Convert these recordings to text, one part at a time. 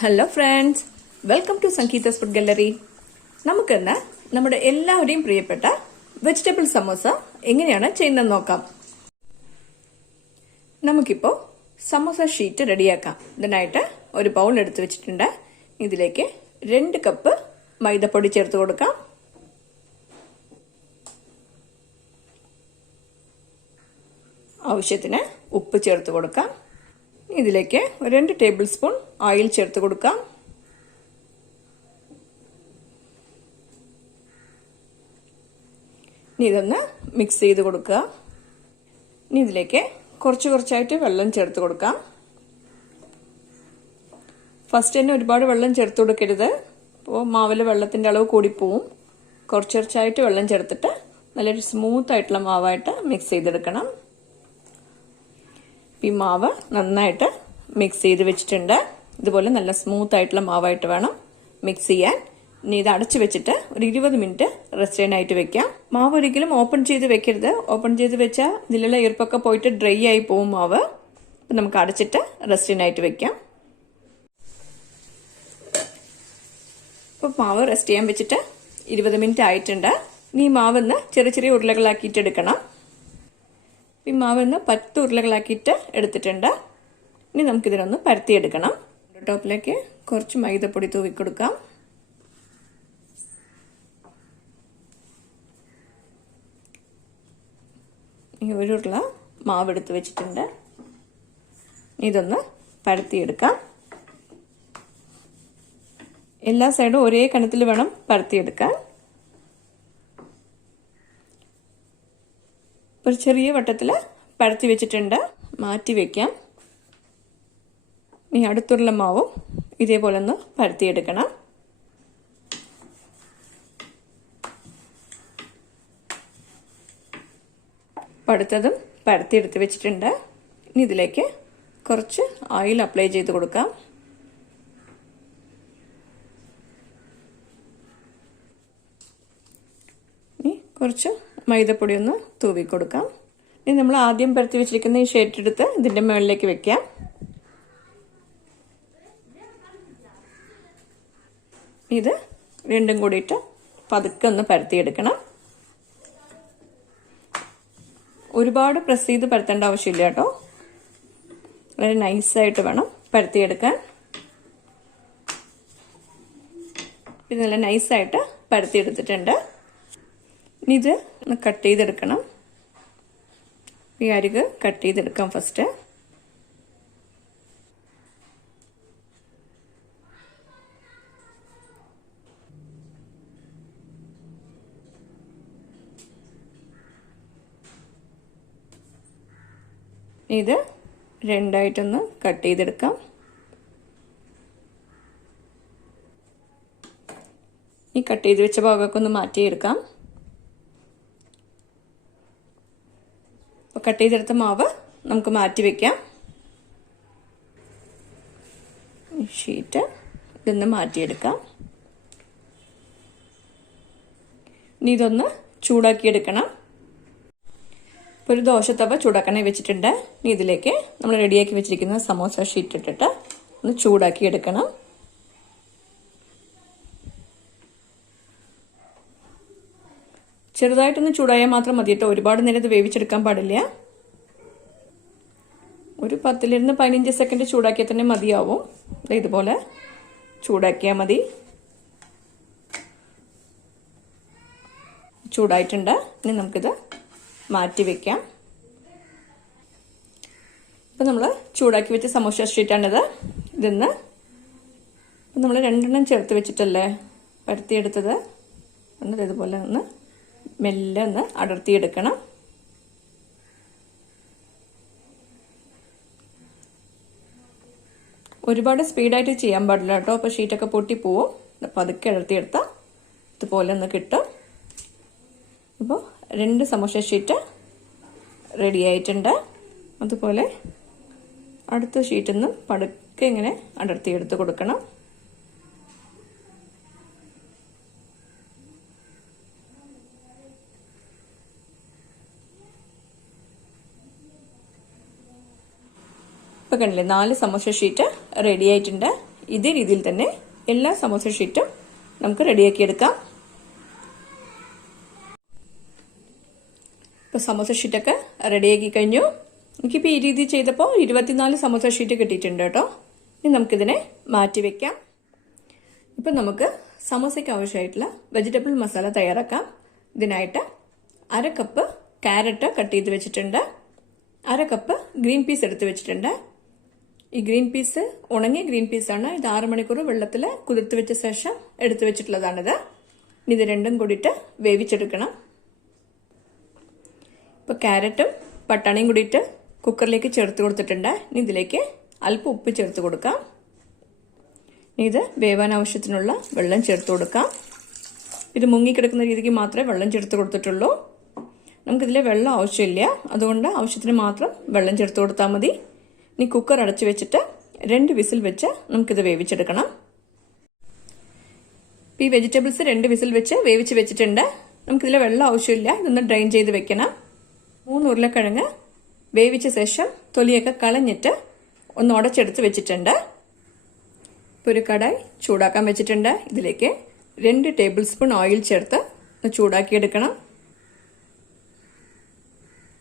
Hello friends, welcome to Sangeetha's food gallery. നമുക്കിന്ന് നമ്മുടെ എല്ലാവരുടെയും പ്രിയപ്പെട്ട വെജിറ്റബിൾ സമോസ എങ്ങനെയാണ് ചെയ്യുന്നത് നോക്കാം. നമുക്കിപ്പോൾ സമോസ ഷീറ്റ് റെഡിയാക്കാം. ഇതിനായിട്ട് ഒരു ബൗൾ എടുത്തു വെച്ചിട്ടുണ്ട്. ഇതിലേക്ക് 2 കപ്പ് മൈദപ്പൊടി ചേർത്ത് കൊടുക്കാം. ആവശ്യത്തിന് ഉപ്പ് ചേർത്ത് കൊടുക്കാം. ഇതിലേക്ക് 2 ടേബിൾ സ്പൂൺ ഓയിൽ ചേർത്ത് കൊടുക്കാം. ഇനി ഇതൊന്ന് മിക്സ് ചെയ്ത് കൊടുക്കുക. ഇനി ഇതിലേക്ക് കുറച്ചായിട്ട് വെള്ളം ചേർത്ത് കൊടുക്കാം. ഫസ്റ്റ് തന്നെ ഒരുപാട് വെള്ളം ചേർത്ത് കൊടുക്കരുത്. അപ്പോൾ മാവിൽ വെള്ളത്തിന്റെ അളവ് കൂടിപ്പോവും. കുറച്ചായിട്ട് വെള്ളം ചേർത്തിട്ട് നല്ലൊരു സ്മൂത്ത് ആയിട്ടുള്ള മാവായിട്ട് മിക്സ് ചെയ്തെടുക്കണം. ഈ മാവ് നന്നായിട്ട് മിക്സ് ചെയ്ത് വെച്ചിട്ടുണ്ട്. ഇതുപോലെ നല്ല സ്മൂത്ത് ആയിട്ടുള്ള മാവായിട്ട് വേണം മിക്സ് ചെയ്യാൻ. ഇനി ഇത് അടച്ചു വെച്ചിട്ട് ഒരു 20 മിനിറ്റ് റെസ്റ്റ് ചെയ്യാനായിട്ട് വെക്കാം. മാവ് ഒരിക്കലും ഓപ്പൺ ചെയ്ത് വെക്കരുത്. ഓപ്പൺ ചെയ്ത് വെച്ചാൽ ഇതിലുള്ള ഈർപ്പൊക്കെ പോയിട്ട് ഡ്രൈ ആയി പോവും മാവ്. അപ്പം നമുക്ക് അടച്ചിട്ട് റെസ്റ്റ് ചെയ്യാനായിട്ട് വെക്കാം. ഇപ്പോൾ മാവ് റെസ്റ്റ് ചെയ്യാൻ വെച്ചിട്ട് 20 മിനിറ്റ് ആയിട്ടുണ്ട്. ഇനി മാവെന്ന് ചെറിയ ഉരുളകളാക്കിയിട്ട് എടുക്കണം. ഈ മാവെന്ന് 10 ഉരുളകളാക്കിയിട്ട് എടുത്തിട്ടുണ്ട്. ഇനി നമുക്കിതിനൊന്ന് പരത്തിയെടുക്കണം. ടോപ്പിലേക്ക് കുറച്ച് മൈദപ്പൊടി തൂവി കൊടുക്കാം. ഈ ഒരു ഉരുള മാവ് എടുത്ത് വെച്ചിട്ടുണ്ട്. ഇതൊന്ന് പരത്തിയെടുക്കാം. എല്ലാ സൈഡും ഒരേ കനത്തിൽ വേണം പരത്തിയെടുക്കാൻ. ഒരു ചെറിയ വട്ടത്തിൽ പരത്തി വെച്ചിട്ടുണ്ട്. മാറ്റി വെക്കാം. ഇനി അടുത്തുള്ള മാവും ഇതേപോലെ ഒന്ന് പരത്തിയെടുക്കണം. അടുത്തതും പരത്തിയെടുത്ത് വെച്ചിട്ടുണ്ട്. ഇനി ഇതിലേക്ക് കുറച്ച് ഓയിൽ അപ്ലൈ ചെയ്ത് കൊടുക്കാം. ഇനി കുറച്ച് മൈദപ്പൊടി ഒന്ന് തൂവി കൊടുക്കാം. ഇനി നമ്മൾ ആദ്യം പരത്തി വെച്ചിരിക്കുന്ന ഈ ഷീറ്റ് എടുത്ത് ഇതിന്റെ മുകളിലേക്ക് വെക്കാം. ഇത് രണ്ടും കൂടിയിട്ട് പതുക്കെ ഒന്ന് പരത്തിയെടുക്കണം. ഒരുപാട് പ്രസ് ചെയ്ത് പരത്തേണ്ട ആവശ്യമില്ല കേട്ടോ. വളരെ നൈസായിട്ട് വേണം പരത്തിയെടുക്കാൻ. ഇത് നല്ല നൈസായിട്ട് പരത്തിയെടുത്തിട്ടുണ്ട്. ഇനി ഇത് ഒന്ന് കട്ട് ചെയ്തെടുക്കണം. ഈ അരിക് കട്ട് ചെയ്തെടുക്കാം ഫസ്റ്റ്. ഇത് രണ്ടായിട്ടൊന്ന് കട്ട് ചെയ്തെടുക്കാം. ഈ കട്ട് ചെയ്ത് വെച്ച ഭാഗമൊക്കെ ഒന്ന് മാറ്റിയെടുക്കാം. കട്ട് ചെയ്തെടുത്ത മാവ് നമുക്ക് മാറ്റി വെക്കാം. ഷീറ്റ് ഇതൊന്ന് മാറ്റിയെടുക്കാം. ഇനി ഇതൊന്ന് ചൂടാക്കിയെടുക്കണം. ഇപ്പോൾ ഒരു ദോശത്തവ ചൂടാക്കാനായി വെച്ചിട്ടുണ്ട്. ഇനി ഇതിലേക്ക് നമ്മൾ റെഡിയാക്കി വെച്ചിരിക്കുന്ന സമോസ ഷീറ്റ് ഇട്ടിട്ട് ഒന്ന് ചൂടാക്കിയെടുക്കണം. ചെറുതായിട്ടൊന്ന് ചൂടായാൽ മാത്രം മതി കേട്ടോ. ഒരുപാട് നേരം ഇത് വേവിച്ചെടുക്കാൻ പാടില്ല. ഒരു 10 to 15 സെക്കൻഡ് ചൂടാക്കിയാൽ തന്നെ മതിയാവും. ഇതുപോലെ ചൂടാക്കിയാൽ മതി. ചൂടായിട്ടുണ്ട്. ഇനി നമുക്കിത് മാറ്റി വെക്കാം. ഇപ്പം നമ്മൾ ചൂടാക്കി വെച്ച സമോസ ഷീറ്റാണിത്. ഇതിന്ന് നമ്മൾ 2 ചേർത്ത് വെച്ചിട്ടല്ലേ പരത്തിയെടുത്തത്. ഇതുപോലെ ഒന്ന് മെല്ലെ ഒന്ന് അടർത്തിയെടുക്കണം. ഒരുപാട് സ്പീഡായിട്ട് ചെയ്യാൻ പാടില്ല കേട്ടോ. അപ്പോൾ ഷീറ്റൊക്കെ പൊട്ടിപ്പോവും. പതുക്കെ അടർത്തിയെടുത്താൽ ഇതുപോലെ ഒന്ന് കിട്ടും. ഇപ്പോൾ 2 സമോസ ഷീറ്റ് റെഡി ആയിട്ടുണ്ട്. അതുപോലെ അടുത്ത ഷീറ്റിൽ നിന്നും പതുക്കെ ഇങ്ങനെ അടർത്തിയെടുത്ത് കൊടുക്കണം. ഇപ്പോൾ കണ്ടില്ലേ 4 സമോസ ഷീറ്റ് റെഡി ആയിട്ടുണ്ട്. ഇതേ രീതിയിൽ തന്നെ എല്ലാ സമോസ ഷീറ്റും നമുക്ക് റെഡിയാക്കി എടുക്കാം. ഇപ്പോൾ സമോസ ഷീറ്റൊക്കെ റെഡിയാക്കി കഴിഞ്ഞു. എനിക്കിപ്പോൾ ഈ രീതി ചെയ്തപ്പോൾ 24 സമോസ ഷീറ്റ് കിട്ടിയിട്ടുണ്ട് കേട്ടോ. ഇനി നമുക്കിതിനെ മാറ്റി വെക്കാം. ഇപ്പം നമുക്ക് സമോസയ്ക്ക് ആവശ്യമായിട്ടുള്ള വെജിറ്റബിൾ മസാല തയ്യാറാക്കാം. ഇതിനായിട്ട് 1/2 കപ്പ് ക്യാരറ്റ് കട്ട് ചെയ്ത് വെച്ചിട്ടുണ്ട്. 1/2 കപ്പ് ഗ്രീൻ പീസ് എടുത്ത് വെച്ചിട്ടുണ്ട്. ഈ ഗ്രീൻ പീസ് ഉണങ്ങിയ ഗ്രീൻ പീസാണ്. ഇത് 6 മണിക്കൂർ വെള്ളത്തിൽ കുതിർത്ത് വെച്ച ശേഷം എടുത്തു വെച്ചിട്ടുള്ളതാണിത്. ഇത് രണ്ടും കൂടിയിട്ട് വേവിച്ചെടുക്കണം. ഇപ്പോൾ ക്യാരറ്റും പട്ടാണിയും കൂടിയിട്ട് കുക്കറിലേക്ക് ചേർത്ത് കൊടുത്തിട്ടുണ്ട്. ഇനി ഇതിലേക്ക് അല്പം ഉപ്പ് ചേർത്ത് കൊടുക്കാം. ഇത് വേവാൻ ആവശ്യത്തിനുള്ള വെള്ളം ചേർത്ത് കൊടുക്കാം. ഇത് മുങ്ങിക്കിടക്കുന്ന രീതിക്ക് മാത്രമേ വെള്ളം ചേർത്ത് കൊടുത്തിട്ടുള്ളൂ. നമുക്കിതിൽ വെള്ളം ആവശ്യമില്ല, അതുകൊണ്ട് ആവശ്യത്തിന് മാത്രം വെള്ളം ചേർത്ത് കൊടുത്താൽ മതി. ഇനി കുക്കർ അടച്ചു വെച്ചിട്ട് 2 വിസിൽ വെച്ച് നമുക്കിത് വേവിച്ചെടുക്കണം. ഈ വെജിറ്റബിൾസ് 2 വിസിൽ വെച്ച് വേവിച്ച് വെച്ചിട്ടുണ്ട്. നമുക്കിതിൽ വെള്ളം ആവശ്യമില്ല, ഇതൊന്ന് ഡ്രെയിൻ ചെയ്ത് വെക്കണം. 3 ഉരുളക്കിഴങ്ങ് വേവിച്ച ശേഷം തൊലിയൊക്കെ കളഞ്ഞിട്ട് ഒന്ന് ഉടച്ചെടുത്ത് വെച്ചിട്ടുണ്ട്. ഇപ്പോൾ ഒരു കടായി ചൂടാക്കാൻ വെച്ചിട്ടുണ്ട്. ഇതിലേക്ക് 2 ടേബിൾ സ്പൂൺ ഓയിൽ ചേർത്ത് ചൂടാക്കിയെടുക്കണം.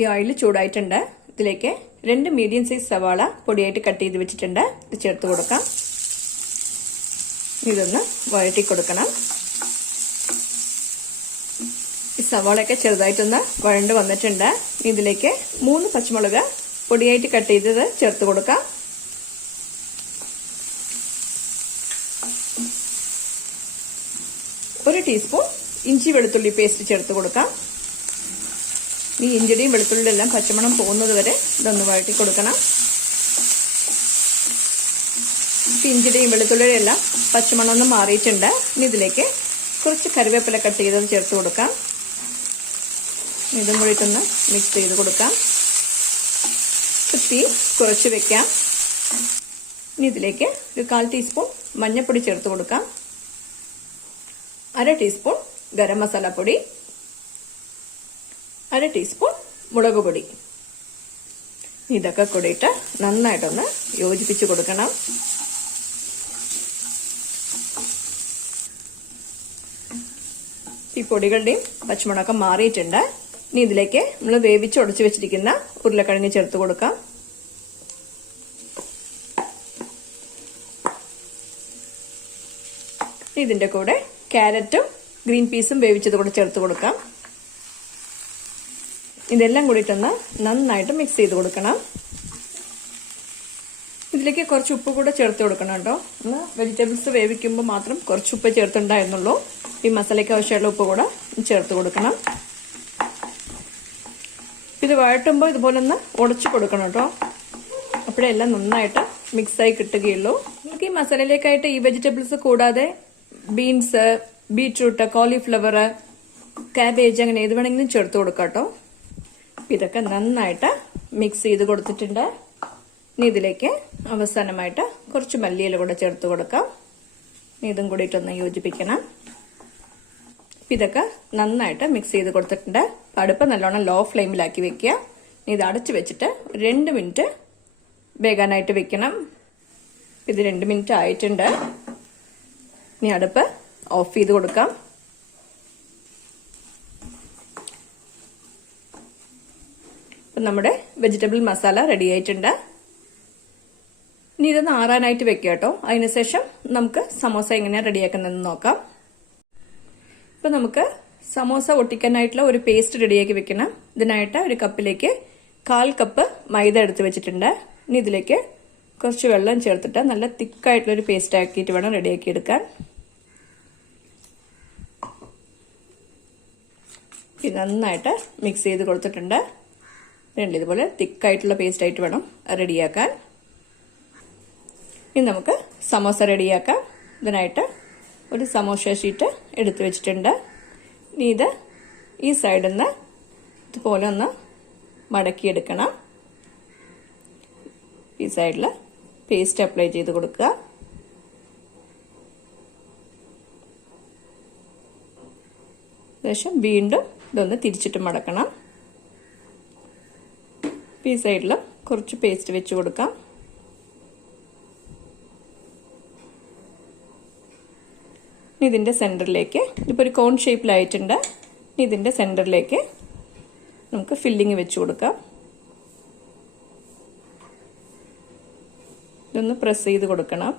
ഈ ഓയിൽ ചൂടായിട്ടുണ്ട്. ഇതിലേക്ക് 2 മീഡിയം സൈസ് സവാള പൊടിയായിട്ട് കട്ട് ചെയ്ത് വെച്ചിട്ടുണ്ട്. ഇത് ചേർത്ത് കൊടുക്കാം. ഇതൊന്ന് വഴറ്റി കൊടുക്കണം. ഈ സവാളയൊക്കെ ചെറുതായിട്ടൊന്ന് വഴണ്ട് വന്നിട്ടുണ്ട്. ഇതിലേക്ക് 3 പച്ചമുളക് പൊടിയായിട്ട് കട്ട് ചെയ്തത് ചേർത്ത് കൊടുക്കാം. 1 ടീസ്പൂൺ ഇഞ്ചി വെളുത്തുള്ളി പേസ്റ്റ് ചേർത്ത് കൊടുക്കാം. ഈ ഇഞ്ചിയുടെയും വെളുത്തുള്ളിയുടെ എല്ലാം പച്ചമണം പോകുന്നത് വരെ ഇതൊന്ന് വഴറ്റി കൊടുക്കണം. ഇഞ്ചിയുടെയും വെളുത്തുള്ളിയുടെ എല്ലാം പച്ചമണം ഒന്ന് മാറിയിട്ടുണ്ട്. ഇനി ഇതിലേക്ക് കുറച്ച് കറിവേപ്പില കട്ട് ചെയ്തത് ചേർത്ത് കൊടുക്കാം. ഇതും കൂടിയിട്ടൊന്ന് മിക്സ് ചെയ്ത് കൊടുക്കാം. തീ കുറച്ച് വെക്കാം. ഇനി ഇതിലേക്ക് ഒരു 1/4 ടീസ്പൂൺ മഞ്ഞൾപ്പൊടി ചേർത്ത് കൊടുക്കാം. 1/2 ടീസ്പൂൺ ഗരം മസാല പൊടി, 1/2 ടീസ്പൂൺ മുളക് പൊടി. ഇതൊക്കെ കൂടിയിട്ട് നന്നായിട്ടൊന്ന് യോജിപ്പിച്ച് കൊടുക്കണം. ഈ പൊടികളുടെയും പച്ചമുളകൊക്കെ മാറിയിട്ടുണ്ട്. ഇനി ഇതിലേക്ക് നമ്മൾ വേവിച്ച് ഉടച്ചു വെച്ചിരിക്കുന്ന ഉരുളക്കിഴങ്ങ് ചേർത്ത് കൊടുക്കാം. ഇതിന്റെ കൂടെ ക്യാരറ്റും ഗ്രീൻ പീസും വേവിച്ചത് കൂടെ ചേർത്ത് കൊടുക്കാം. ഇതെല്ലാം കൂടിയിട്ടൊന്ന് നന്നായിട്ട് മിക്സ് ചെയ്ത് കൊടുക്കണം. ഇതിലേക്ക് കുറച്ച് ഉപ്പ് കൂടെ ചേർത്ത് കൊടുക്കണം കേട്ടോ. വെജിറ്റബിൾസ് വേവിക്കുമ്പോൾ മാത്രം കുറച്ച് ഉപ്പ് ചേർത്തുണ്ടായിരുന്നുള്ളൂ. ഈ മസാലയ്ക്ക് ആവശ്യമുള്ള ഉപ്പ് കൂടെ ചേർത്ത് കൊടുക്കണം. ഇത് വഴട്ടുമ്പോൾ ഇതുപോലെ ഒന്ന് ഉടച്ചു കൊടുക്കണം കേട്ടോ. അപ്പോഴേ എല്ലാം നന്നായിട്ട് മിക്സായി കിട്ടുകയുള്ളൂ. നമുക്ക് ഈ മസാലയിലേക്കായിട്ട് ഈ വെജിറ്റബിൾസ് കൂടാതെ ബീൻസ്, ബീട്രൂട്ട്, കോളിഫ്ലവർ, കാബേജ് അങ്ങനെ ഏത് വേണമെങ്കിലും ചേർത്ത് കൊടുക്കാം കേട്ടോ. ഇതൊക്കെ നന്നായിട്ട് മിക്സ് ചെയ്ത് കൊടുത്തിട്ടുണ്ട്. ഇനി ഇതിലേക്ക് അവസാനമായിട്ട് കുറച്ച് മല്ലിയില കൂടെ ചേർത്ത് കൊടുക്കാം. ഇതും കൂടിയിട്ടൊന്ന് യോജിപ്പിക്കണം. ഇതൊക്കെ നന്നായിട്ട് മിക്സ് ചെയ്ത് കൊടുത്തിട്ടുണ്ട്. അടുപ്പ് നല്ലോണം ലോ ഫ്ലെയിമിലാക്കി വെക്കുക. ഇത് അടച്ചു വെച്ചിട്ട് 2 മിനിറ്റ് വേകാനായിട്ട് വെക്കണം. ഇത് 2 മിനിറ്റ് ആയിട്ടുണ്ട്. ഇനി അടുപ്പ് ഓഫ് ചെയ്ത് കൊടുക്കാം. ഇപ്പം നമ്മുടെ വെജിറ്റബിൾ മസാല റെഡി ആയിട്ടുണ്ട്. ഇനി ഇതൊന്ന് ആറാനായിട്ട് വെക്കുക കേട്ടോ. അതിനുശേഷം നമുക്ക് സമോസ എങ്ങനെയാണ് റെഡിയാക്കുന്നതെന്ന് നോക്കാം. ഇപ്പം നമുക്ക് സമോസ ഒട്ടിക്കാനായിട്ടുള്ള ഒരു പേസ്റ്റ് റെഡിയാക്കി വെക്കണം. ഇതിനായിട്ട് ഒരു കപ്പിലേക്ക് 1/4 കപ്പ് മൈദ എടുത്ത് വെച്ചിട്ടുണ്ട്. ഇനി ഇതിലേക്ക് കുറച്ച് വെള്ളം ചേർത്തിട്ട് നല്ല തിക്കായിട്ടുള്ളൊരു പേസ്റ്റ് ആക്കിയിട്ട് വേണം റെഡിയാക്കി എടുക്കാൻ. ഇത് നന്നായിട്ട് മിക്സ് ചെയ്ത് കൊടുത്തിട്ടുണ്ട്. ഇതുപോലെ തിക്കായിട്ടുള്ള പേസ്റ്റ് ആയിട്ട് വേണം റെഡിയാക്കാൻ. ഇനി നമുക്ക് സമോസ റെഡിയാക്കാം. ഇതിനായിട്ട് ഒരു സമോസ ഷീറ്റ് എടുത്തു വെച്ചിട്ടുണ്ട്. ഇനി ഇത് ഈ സൈഡിൽ നിന്ന് ഇതുപോലെ ഒന്ന് മടക്കിയെടുക്കണം. ഈ സൈഡിൽ പേസ്റ്റ് അപ്ലൈ ചെയ്ത് കൊടുക്കുക. ശേഷം വീണ്ടും ഇതൊന്ന് തിരിച്ചിട്ട് മടക്കണം. ഈ സൈഡിൽ കുറച്ച് പേസ്റ്റ് വെച്ച് കൊടുക്കാം. ഇതിൻ്റെ സെൻറ്ററിലേക്ക് ഇപ്പോൾ ഒരു കോൺ ഷേപ്പിലായിട്ടുണ്ട്. ഇതിൻ്റെ സെൻറ്ററിലേക്ക് നമുക്ക് ഫില്ലിങ് വെച്ച് കൊടുക്കാം. ഇതൊന്ന് പ്രസ് ചെയ്ത് കൊടുക്കണം.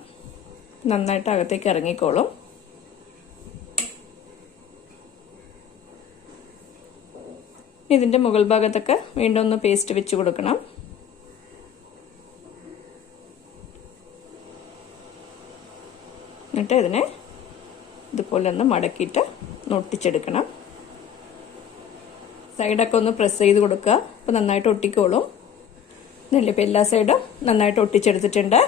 നന്നായിട്ട് അകത്തേക്ക് ഇറങ്ങിക്കോളും. ഇതിൻ്റെ മുകൾ ഭാഗത്തൊക്കെ വീണ്ടും ഒന്ന് പേസ്റ്റ് വെച്ച് കൊടുക്കണം. എന്നിട്ട് ഇതിനെ ഇതുപോലെ ഒന്ന് മടക്കിയിട്ട് ഒട്ടിച്ചെടുക്കണം. സൈഡൊക്കെ ഒന്ന് പ്രസ് ചെയ്ത് കൊടുക്കുക. അപ്പോൾ നന്നായിട്ട് ഒട്ടിക്കോളും. ഇപ്പം എല്ലാ സൈഡും നന്നായിട്ട് ഒട്ടിച്ചെടുത്തിട്ടുണ്ട്.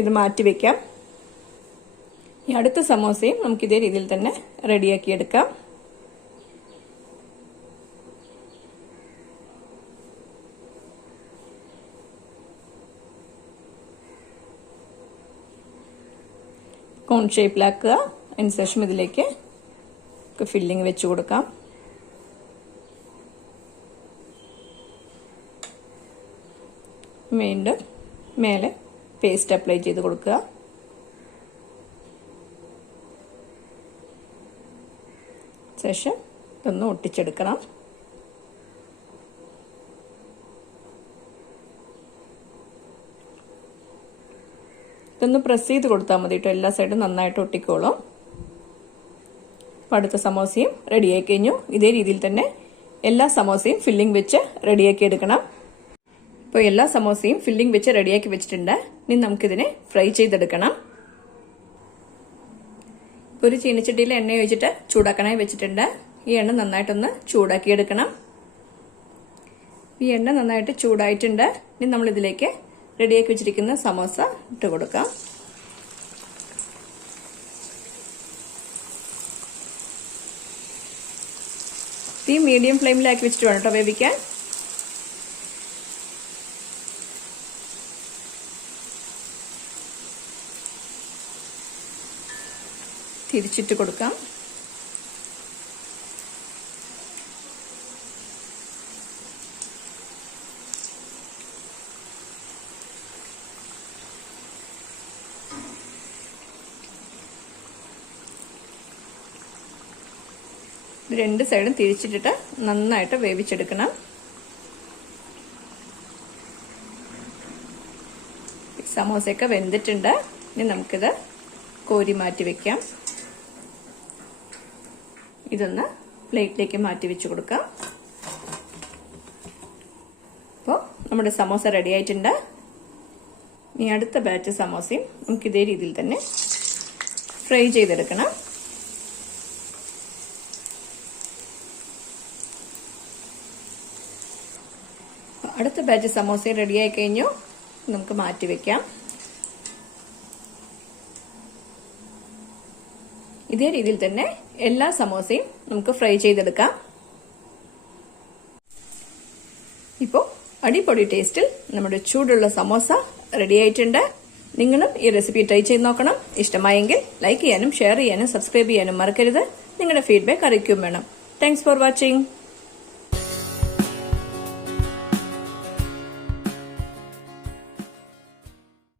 ഇത് മാറ്റി വയ്ക്കാം. ഈ അടുത്ത സമോസയും നമുക്ക് ഇതേ രീതിയിൽ തന്നെ റെഡിയാക്കിയെടുക്കാം. കോൺ ഷേപ്പിലാക്കുക. അതിനുശേഷം ഇതിലേക്ക് ഫില്ലിങ് വെച്ച് കൊടുക്കാം. വീണ്ടും മേലെ പേസ്റ്റ് അപ്ലൈ ചെയ്ത് കൊടുക്കുക. ശേഷം ഇതൊന്ന് ഒട്ടിച്ചെടുക്കണം. ഇതൊന്ന് പ്രസ് ചെയ്ത് കൊടുത്താൽ മതി കേട്ടോ. എല്ലാ സൈഡും നന്നായിട്ട് ഒട്ടിക്കോളും. അടുത്ത സമോസയും റെഡിയാക്കി കഴിഞ്ഞു. ഇതേ രീതിയിൽ തന്നെ എല്ലാ സമോസയും ഫില്ലിംഗ് വെച്ച് റെഡിയാക്കി എടുക്കണം. ഇപ്പോൾ എല്ലാ സമോസയും ഫില്ലിംഗ് വെച്ച് റെഡിയാക്കി വെച്ചിട്ടുണ്ട്. ഇനി നമുക്കിതിനെ ഫ്രൈ ചെയ്തെടുക്കണം. ഒരു ചീനച്ചട്ടിയിൽ എണ്ണ ഒഴിച്ചിട്ട് ചൂടാക്കാനായി വെച്ചിട്ടുണ്ട്. ഈ എണ്ണ നന്നായിട്ടൊന്ന് ചൂടാക്കിയെടുക്കണം. ഈ എണ്ണ നന്നായിട്ട് ചൂടായിട്ടുണ്ട്. ഇനി നമ്മളിതിലേക്ക് റെഡിയാക്കി വെച്ചിരിക്കുന്ന സമോസ ഇട്ട് കൊടുക്കാം. തീ മീഡിയം ഫ്ലെയിമിലാക്കി വെച്ചിട്ട് വേണം കേട്ടോ വേവിക്കാൻ. തിരിച്ചിട്ട് കൊടുക്കാം. രണ്ട് സൈഡും തിരിച്ചിട്ടിട്ട് നന്നായിട്ട് വേവിച്ചെടുക്കണം. സമോസയൊക്കെ വെന്തിട്ടുണ്ട്. ഇനി നമുക്കിത് കോരി മാറ്റി വെക്കാം. ഇതൊന്ന് പ്ലേറ്റിലേക്ക് മാറ്റി വെച്ച് കൊടുക്കാം. അപ്പോൾ നമ്മുടെ സമോസ റെഡി ആയിട്ടുണ്ട്. ഇനി അടുത്ത ബാച്ച് സമോസയും നമുക്ക് ഇതേ രീതിയിൽ തന്നെ ഫ്രൈ ചെയ്തെടുക്കണം. അടുത്ത ബാച്ച് സമോസയും റെഡിയായി കഴിഞ്ഞു. നമുക്ക് മാറ്റി വെക്കാം. ഇതേ രീതിയിൽ തന്നെ എല്ലാ സമോസയും നമുക്ക് ഫ്രൈ ചെയ്തെടുക്കാം. ഇപ്പോൾ അടിപൊളി ടേസ്റ്റിൽ നമ്മുടെ ചൂടുള്ള സമോസ റെഡി ആയിട്ടുണ്ട്. നിങ്ങളും ഈ റെസിപ്പി ട്രൈ ചെയ്ത് നോക്കണം. ഇഷ്ടമായെങ്കിൽ ലൈക്ക് ചെയ്യാനും ഷെയർ ചെയ്യാനും സബ്സ്ക്രൈബ് ചെയ്യാനും മറക്കരുത്. നിങ്ങളുടെ ഫീഡ്ബാക്ക് അറിയിക്കുകയും വേണം. Thanks for watching.